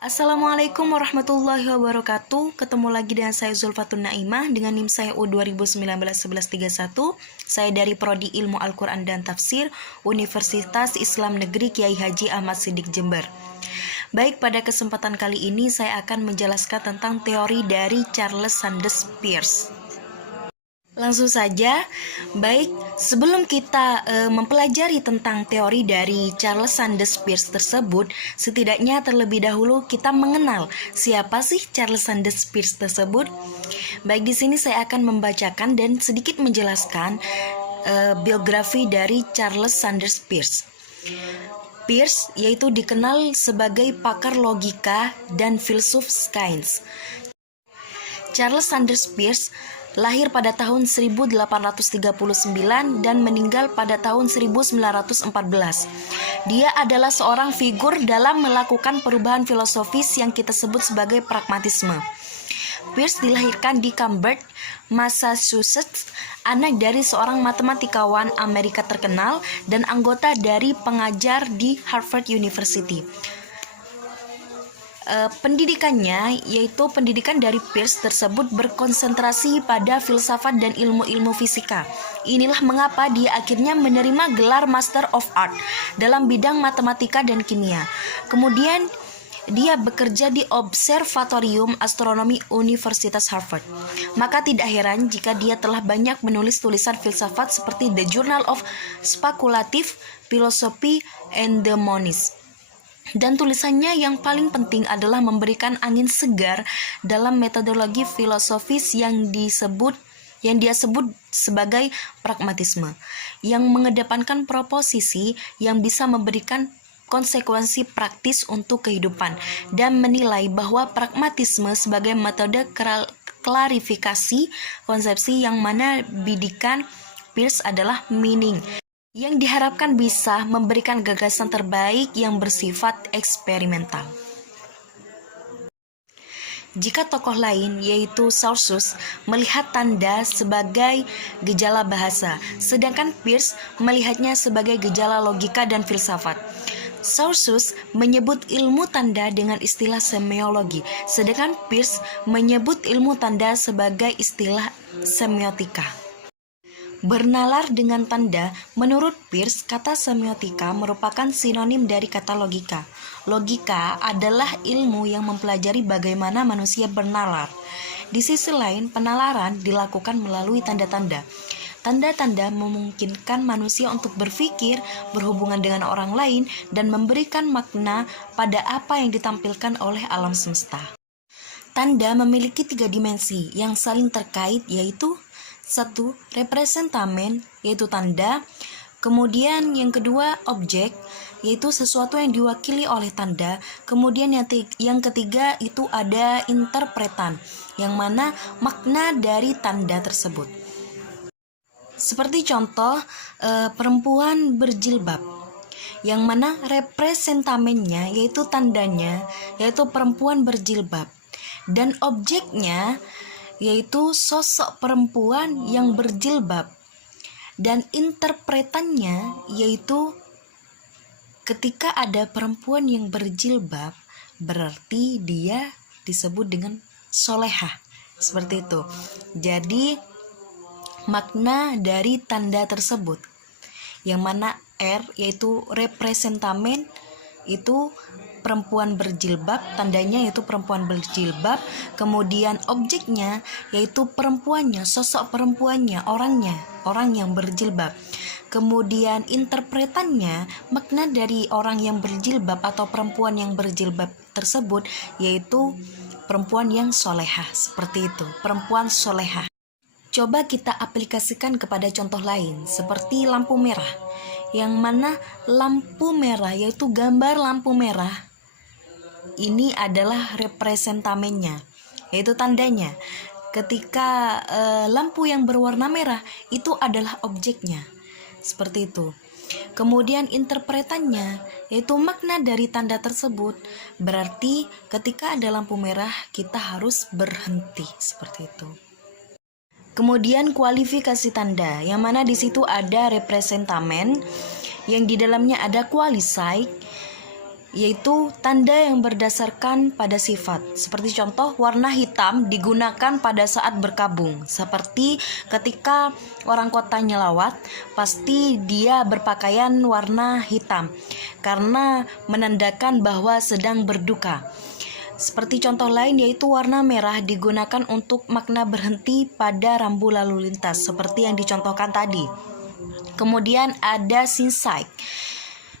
Assalamualaikum warahmatullahi wabarakatuh. Ketemu lagi dengan saya Zulfatun Naimah dengan NIM saya U2019-1131. Saya dari Prodi Ilmu Al-Quran dan Tafsir Universitas Islam Negeri Kiai Haji Ahmad Siddiq Jember. Baik, pada kesempatan kali ini saya akan menjelaskan tentang teori dari Charles Sanders Peirce. Langsung saja, baik, sebelum kita mempelajari tentang teori dari Charles Sanders Peirce tersebut, setidaknya terlebih dahulu kita mengenal siapa sih Charles Sanders Peirce tersebut. Baik, di sini saya akan membacakan dan sedikit menjelaskan biografi dari Charles Sanders Peirce. Peirce yaitu dikenal sebagai pakar logika dan filsuf sains. Charles Sanders Peirce lahir pada tahun 1839 dan meninggal pada tahun 1914. Dia adalah seorang figur dalam melakukan perubahan filosofis yang kita sebut sebagai pragmatisme. Peirce dilahirkan di Cambridge, Massachusetts, anak dari seorang matematikawan Amerika terkenal dan anggota dari pengajar di Harvard University. Pendidikannya, yaitu pendidikan dari Peirce tersebut berkonsentrasi pada filsafat dan ilmu-ilmu fisika. Inilah mengapa dia akhirnya menerima gelar Master of Art dalam bidang matematika dan kimia. Kemudian dia bekerja di Observatorium Astronomi Universitas Harvard. Maka tidak heran jika dia telah banyak menulis tulisan filsafat seperti The Journal of Speculative Philosophy and the Monist. Dan tulisannya yang paling penting adalah memberikan angin segar dalam metodologi filosofis yang dia sebut sebagai pragmatisme, yang mengedepankan proposisi yang bisa memberikan konsekuensi praktis untuk kehidupan, dan menilai bahwa pragmatisme sebagai metode klarifikasi konsepsi yang mana bidikan Peirce adalah meaning, yang diharapkan bisa memberikan gagasan terbaik yang bersifat eksperimental. Jika tokoh lain, yaitu Saussure, melihat tanda sebagai gejala bahasa, sedangkan Peirce melihatnya sebagai gejala logika dan filsafat. Saussure menyebut ilmu tanda dengan istilah semiologi, sedangkan Peirce menyebut ilmu tanda sebagai istilah semiotika. Bernalar dengan tanda, menurut Peirce, kata semiotika merupakan sinonim dari kata logika. Logika adalah ilmu yang mempelajari bagaimana manusia bernalar. Di sisi lain, penalaran dilakukan melalui tanda-tanda. Tanda-tanda memungkinkan manusia untuk berpikir, berhubungan dengan orang lain, dan memberikan makna pada apa yang ditampilkan oleh alam semesta. Tanda memiliki 3 dimensi yang saling terkait, yaitu 1. Representamen, yaitu tanda. Kemudian yang kedua, objek, yaitu sesuatu yang diwakili oleh tanda. Kemudian yang ketiga itu ada interpretan, yang mana makna dari tanda tersebut. Seperti contoh, perempuan berjilbab, yang mana representamennya, yaitu tandanya, yaitu perempuan berjilbab. Dan objeknya, yaitu sosok perempuan yang berjilbab, dan interpretannya yaitu ketika ada perempuan yang berjilbab berarti dia disebut dengan solehah, seperti itu. Jadi makna dari tanda tersebut, yang mana R yaitu representamen, itu perempuan berjilbab, tandanya yaitu perempuan berjilbab. Kemudian objeknya yaitu perempuannya, sosok perempuannya, orang yang berjilbab. Kemudian interpretannya, makna dari orang yang berjilbab atau perempuan yang berjilbab tersebut yaitu perempuan yang solehah, seperti itu, perempuan solehah. Coba kita aplikasikan kepada contoh lain seperti lampu merah, yang mana lampu merah yaitu gambar lampu merah ini adalah representamennya, yaitu tandanya. Ketika lampu yang berwarna merah itu adalah objeknya, seperti itu. Kemudian interpretannya, yaitu makna dari tanda tersebut. Berarti ketika ada lampu merah kita harus berhenti, seperti itu. Kemudian kualifikasi tanda, yang mana di situ ada representamen, yang di dalamnya ada qualified, yaitu tanda yang berdasarkan pada sifat. Seperti contoh, warna hitam digunakan pada saat berkabung. Seperti ketika orang kota nyelawat, pasti dia berpakaian warna hitam karena menandakan bahwa sedang berduka. Seperti contoh lain yaitu warna merah digunakan untuk makna berhenti pada rambu lalu lintas seperti yang dicontohkan tadi. Kemudian ada insight,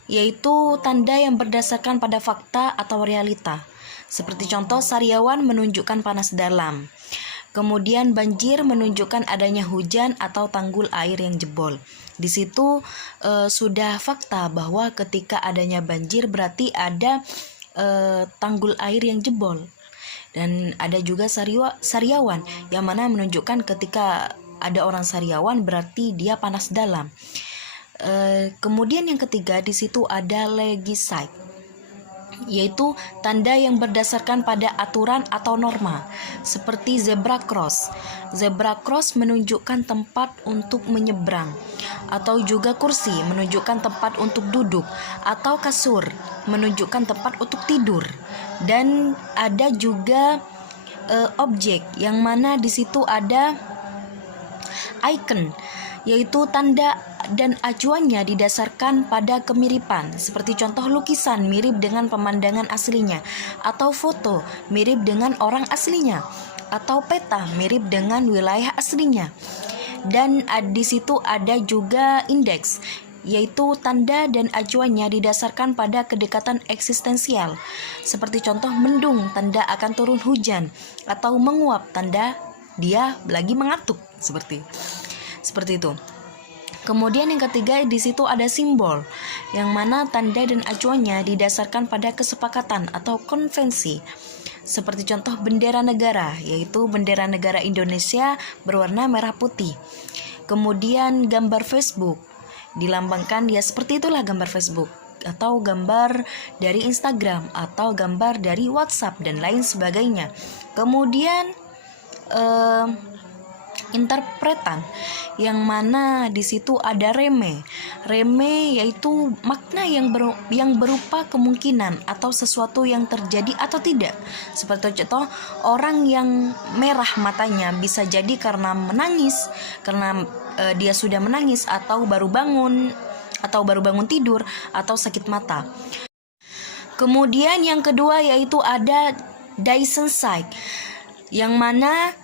yaitu tanda yang berdasarkan pada fakta atau realita. Seperti contoh, sariawan menunjukkan panas dalam. Kemudian banjir menunjukkan adanya hujan atau tanggul air yang jebol. Di situ sudah fakta bahwa ketika adanya banjir berarti ada tanggul air yang jebol. Dan ada juga sariawan yang mana menunjukkan ketika ada orang sariawan berarti dia panas dalam. Kemudian yang ketiga di situ ada legisite, yaitu tanda yang berdasarkan pada aturan atau norma, seperti zebra cross. Zebra cross menunjukkan tempat untuk menyeberang, atau juga kursi menunjukkan tempat untuk duduk, atau kasur menunjukkan tempat untuk tidur. Dan ada juga objek yang mana di situ ada icon, yaitu tanda dan acuannya didasarkan pada kemiripan. Seperti contoh, lukisan mirip dengan pemandangan aslinya, atau foto mirip dengan orang aslinya, atau peta mirip dengan wilayah aslinya. Dan di situ ada juga indeks, yaitu tanda dan acuannya didasarkan pada kedekatan eksistensial. Seperti contoh, mendung tanda akan turun hujan, atau menguap tanda dia lagi mengantuk, seperti itu. Kemudian yang ketiga di situ ada simbol, yang mana tanda dan acuannya didasarkan pada kesepakatan atau konvensi. Seperti contoh bendera negara, yaitu bendera negara Indonesia berwarna merah putih. Kemudian gambar Facebook dilambangkan, ya seperti itulah gambar Facebook, atau gambar dari Instagram, atau gambar dari WhatsApp dan lain sebagainya. Kemudian interpretan, yang mana di situ ada reme. Reme yaitu makna yang berupa kemungkinan atau sesuatu yang terjadi atau tidak. Seperti contoh, orang yang merah matanya bisa jadi karena menangis, karena dia sudah menangis, atau baru bangun tidur, atau sakit mata. Kemudian yang kedua yaitu ada Dyson Sight, yang mana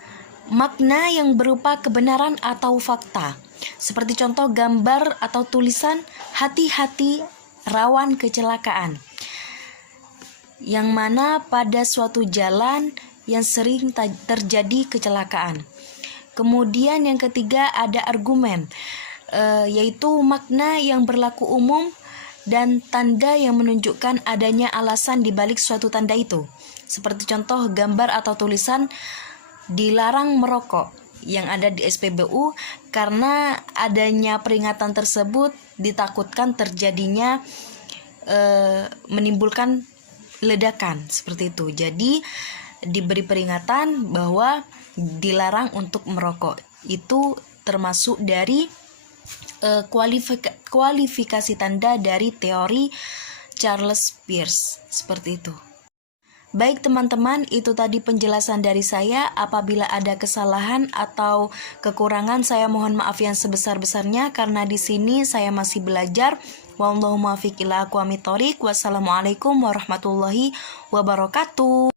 makna yang berupa kebenaran atau fakta. Seperti contoh gambar atau tulisan hati-hati rawan kecelakaan, yang mana pada suatu jalan yang sering terjadi kecelakaan. Kemudian yang ketiga ada argumen, yaitu makna yang berlaku umum dan tanda yang menunjukkan adanya alasan di balik suatu tanda itu. Seperti contoh gambar atau tulisan dilarang merokok yang ada di SPBU karena adanya peringatan tersebut ditakutkan terjadinya menimbulkan ledakan, seperti itu. Jadi diberi peringatan bahwa dilarang untuk merokok. Itu termasuk dari kualifikasi tanda dari teori Charles Peirce, seperti itu. Baik teman-teman, itu tadi penjelasan dari saya. Apabila ada kesalahan atau kekurangan, saya mohon maaf yang sebesar-besarnya karena di sini saya masih belajar. Wallahu muwaffiq ila aqwamit thoriq. Wassalamualaikum warahmatullahi wabarakatuh.